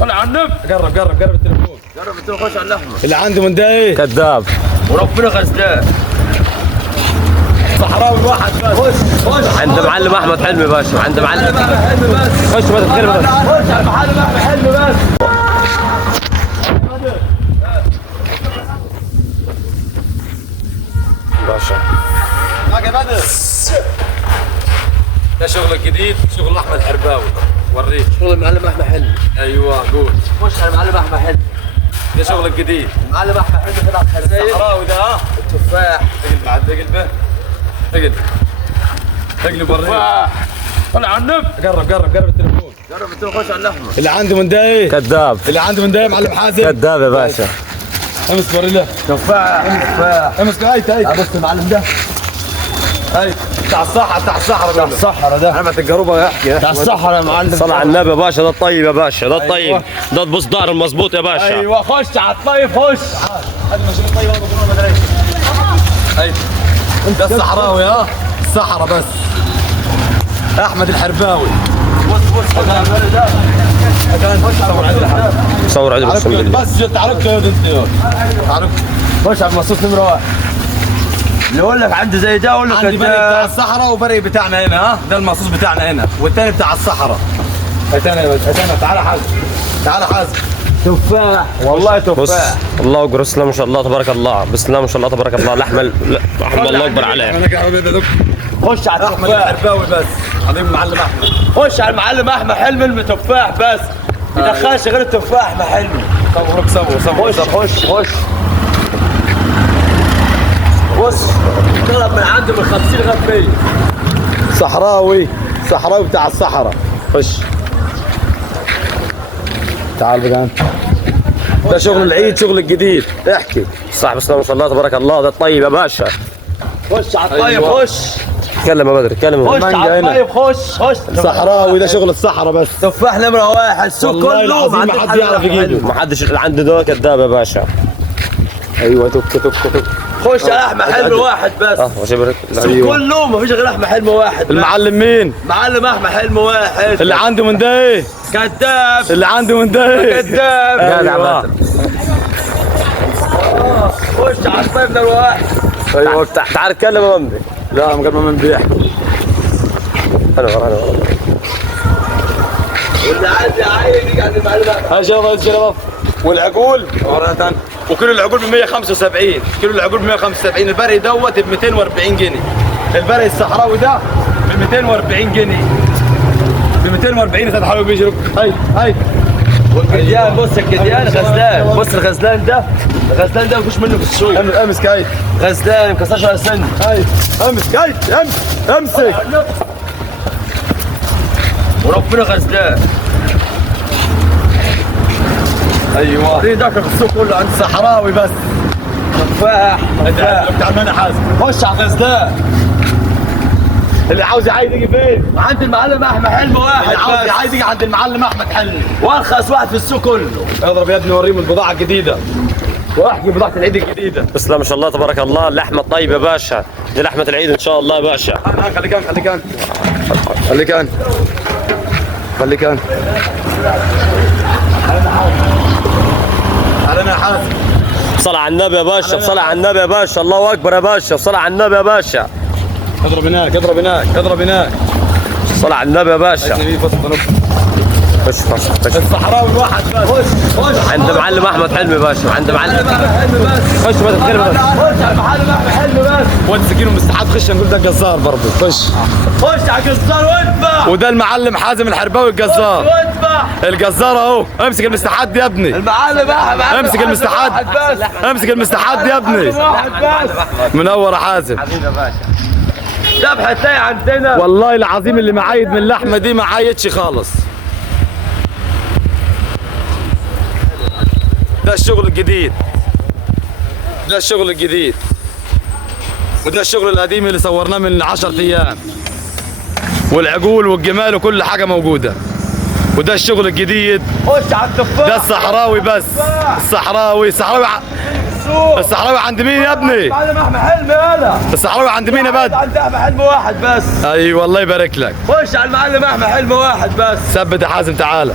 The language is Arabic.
طلع على النب. قرب التليفون. قرب التليفون. خش على اللحمه اللي عنده من ده ايه؟ كذاب. وربنا غزلان. صحراوي واحد بس. خش عند معلم احمد حلمي باشا. عند معلم احمد حلمي بس. خش بس تتكلم بس. خش على المعلم احمد حلمي بس. باشا معك يا بدر. ده شغلك جديد، شغل احمد حرباوي. وريك شغل المعلم احمد حلمي. ايوه قول. خش على المعلم احمد حلمي. ده شغلك جديد. المعلم احمد حلمي طلع خرزايه. صحراوي ده ها؟ التفاح. اقلب بعد اقلبه. اقلب وريك. طلع على النب. قرب التليفون. قرب التليفون. خش على اللحمه. اللي عنده من ده ايه؟ كذاب. اللي عنده من ده يا معلم حازم. كذاب يا باشا. امسك وري له. تفاح. امسك هاي. بص المعلم ده. هاي بتاع الصحراء الصحراء ده. عمت القروبه يحكي. بتاع الصحراء يا معلم. صل على النبي يا باشا. ده الطيب يا باشا. ده الطيب. ده البصدار المظبوط يا باشا. ايوه خش على الطيب. خش. هذا مشروع طيب هذا بقولوا ما ادري. هاي ده الصحراوي ها؟ الصحراء بس. احمد الحرباوي. بص ده. صور عدل اقسم بالله. بس تعرفت يا ولد. تعرفت. خش على المصوص نمره 1. اللي يقول لك عندي زي ده اقول لك عندي بري بتاع الصحراء وبري بتاعنا هنا ها؟ ده المصوص بتاعنا هنا، والثاني بتاع الصحراء. هاتنا تعال حازم. تفاح والله بص تفاح. الله اكبر. بسم الله ما شاء الله تبارك الله. بسم الله ما شاء الله تبارك الله. لحم الله اكبر عليه. خش على احمد التفاح. الحرباوي بس. حبيب معلم احمد. خش على المعلم احمد حلمي التفاح بس. ما يدخلش غير التفاح احمد حلمي. خش. بص طلب من عنده من 50 لغايه 100. صحراوي بتاع الصحراء. خش. تعال بقى انت. ده شغل العيد، شغل الجديد. احكي. صح بسم الله ما شاء الله تبارك الله. ده الطيب يا باشا. خش على الطيب. أيوة. خش اتكلم يا بدر. اتكلم. خش على الطيب. خش. صحراوي ده شغل الصحراء بس. تفاح نمره 1. السوق والله كله العظيم ما حد يعرف يجيبه. ما حدش اللي عنده ده كذاب يا باشا. ايوه تك. خش على احمد حلمي واحد بس. وشبرك. السوق كله ما فيش غير احمد حلمي واحد بس. المعلم مين؟ معلم احمد حلمي واحد. اللي عنده من ده ايه؟ كذاب. اللي عنده من ده ايه؟ كذاب. أيوة. خش على الطيب نمره 1. ايوه تعال اتكلم يا ممدي. لا من قبل ما بيحكي. انا ورا. واللي عندي عايز يجي عند المعلم احمد. هاي شباب. والعقول وكيلو العقول ب 175. كيلو العقول ب 175. البري دوت ب 240 جنيه. البري الصحراوي ده ب 240 جنيه. ب 240 يا سيد حبيبي بيجي. هاي والكديان. بص الكديان غزلان. بص الغزلان ده مفيش منه في السوق. امسك هاي. غزلان ما كسرش على سن. هاي امسك هاي. امسك. وربنا غزلان. ايوه دي داخل في السوق كله عند صحراوي بس. تفاح. تعال انا حازم. خش على غزلان. اللي عاوز يعايد يجي فين؟ عند المعلم احمد حلمي واحد اللي عاوز بس. يعايد يجي عند المعلم احمد حلمي. وارخص واحد في السوق كله. اضرب يا ابني وريهم البضاعه الجديده. واحكي بضاعه العيد الجديده. بسم الله ما شاء الله تبارك الله. اللحمه الطيب يا باشا. دي لحمه العيد ان شاء الله يا باشا. خليك انت. علينا حازم. صل على النبي يا باشا. صل على النبي يا باشا. الله اكبر يا باشا. صل على النبي يا باشا. اضرب هناك. صل على النبي يا باشا. خش. الصحراوي الواحد بس. خش عند معلم احمد حلمي باشا. عند معلم احمد حلمي بس. خش بس اتكلم بس. خش على المعلم احمد حلمي بس. واد سكين ومستحات. خش نقول ده جزار برضه. خش على الجزار واذبح. وده المعلم حازم الحرباوي الجزار. واذبح. الجزار اهو. امسك المستحات دي يا ابني. المعلم احمد. امسك المستحات. واحد بس. امسك المستحات دي يا ابني. واحد بس. منور يا حازم. حبيبي يا باشا. ذبح تلاقي عندنا. والله العظيم اللي معايد من اللحمه دي ما عايدش خالص. ده الشغل الجديد. وده الشغل القديم اللي صورناه من 10 ايام. والعقول والجمال وكل حاجه موجوده. وده الشغل الجديد. خش على التفاح. ده الصحراوي بس. الصحراوي عند مين يا ابني؟ معلم احمد حلمي. يلا الصحراوي عند مين يا بد؟ عند احمد حلمي واحد بس. ايوه الله يبارك لك. خش على المعلم احمد حلمي واحد بس. ثبت يا حازم تعالى.